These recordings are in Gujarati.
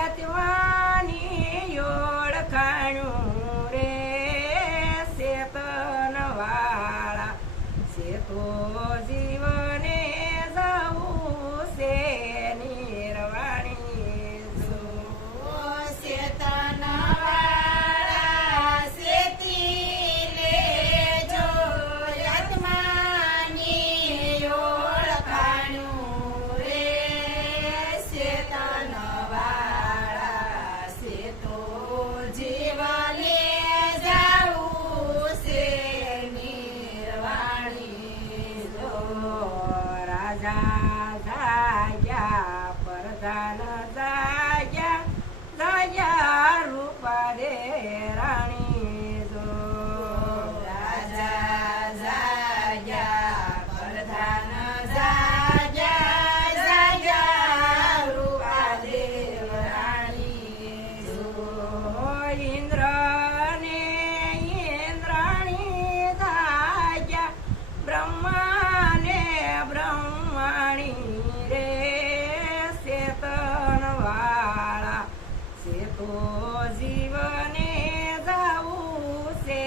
યતવાની ઓળખાણું રે શેતન વાળા શેતો જીવને જવું છે નિર્વાણી શેતન વાળા શેતી લેજો યતમાની ઓળખાણું રે શેતન વાળા શેતો જીવને જાવું છે નિર્વાણી રાજા જાગ્યા પ્રધાન જાગ્યા જાગ્યા રૂપા રે રાણી જો રાજા જાગ્યા પ્રધાન જાગ્યા જાગ્યા રૂપાદેવ રાણી જો ઇન્દ્ર ને ઇન્દ્રાણી જાગ્યા બ્રહ્મા ને બ્રહ્માણી રે શેતન વાળા શેતો જીવને જાવું છે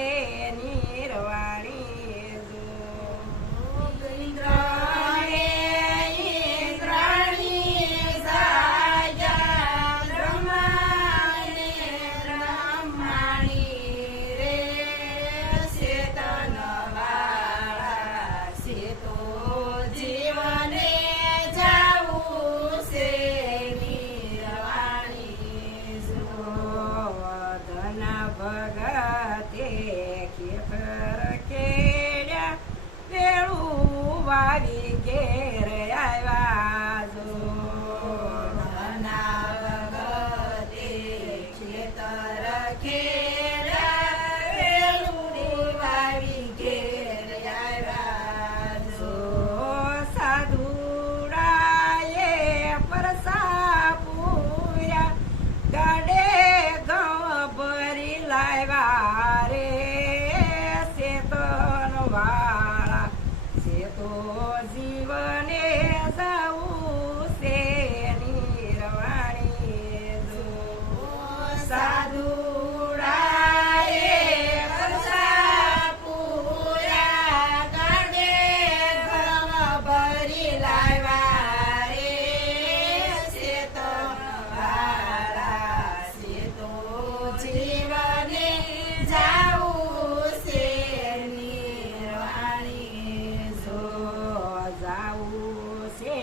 નિર્વાણી જો ઇન્દ્રને ઇન્દ્રાણી જાગ્યા બ્રહ્માને બ્રહ્માણી રે શેતન વાળા શેતો જીવને જાવું છે નિર્વાણી જો ધન ભગતે ખેતર ખેડ્યા વેળું વાવી ઘેર આવ્યા જો ધના ભગતે ખેતર ખેડ્યા વેલું વાવી ઘેર આવ્યા જો સાધુડાએ પરસા પૂર્યા ગાડે ઘઉં ભરી લાવ્યા રે શેતન વાળા શેતો જીવને જવું છે નિર્વાણી જો સાધુડાએ પરસા પૂર્યા ગાડે ઘઉં ભરી લાવ્યા રે શેતન વાળા શેતો જીવને જાવું છે નિર્વાણી જો જાવું છે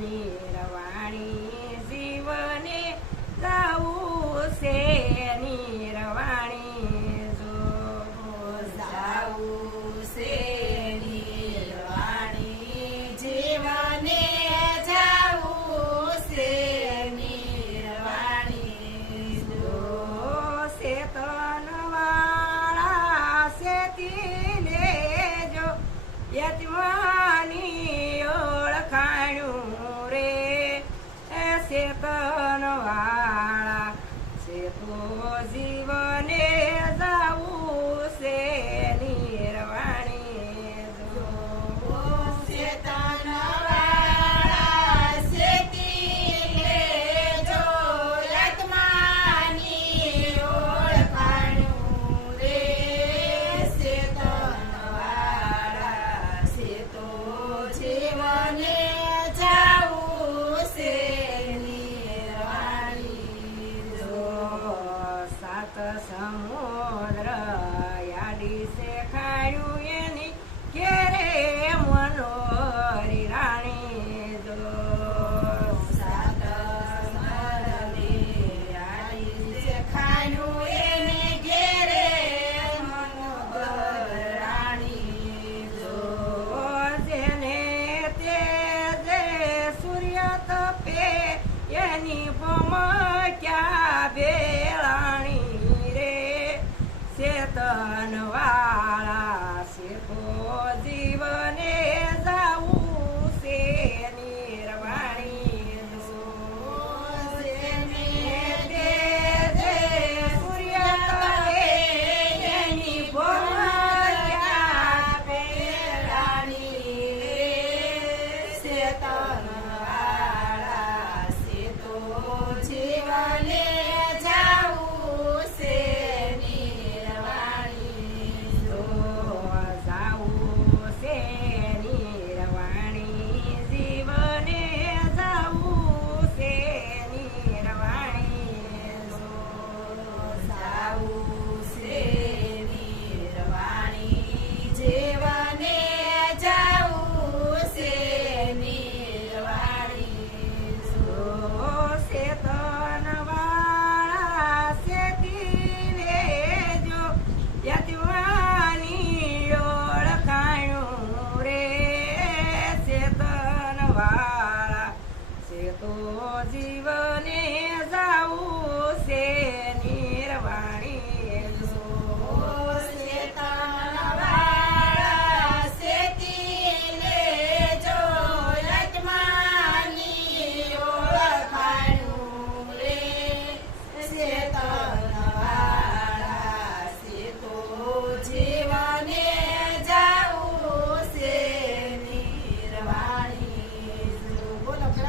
નિર્વાણી જીવને જાવું છે નિર્વાણી જો જાવું છે નિર્વાણી જીવને જાવું છે નિર્વાણી જો શેતન વાળા શેતી લેજો યજમાની ઓળખાણું રે શેતન વાળા શેતો જીવને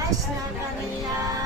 કૃષ્ણ કનૈયા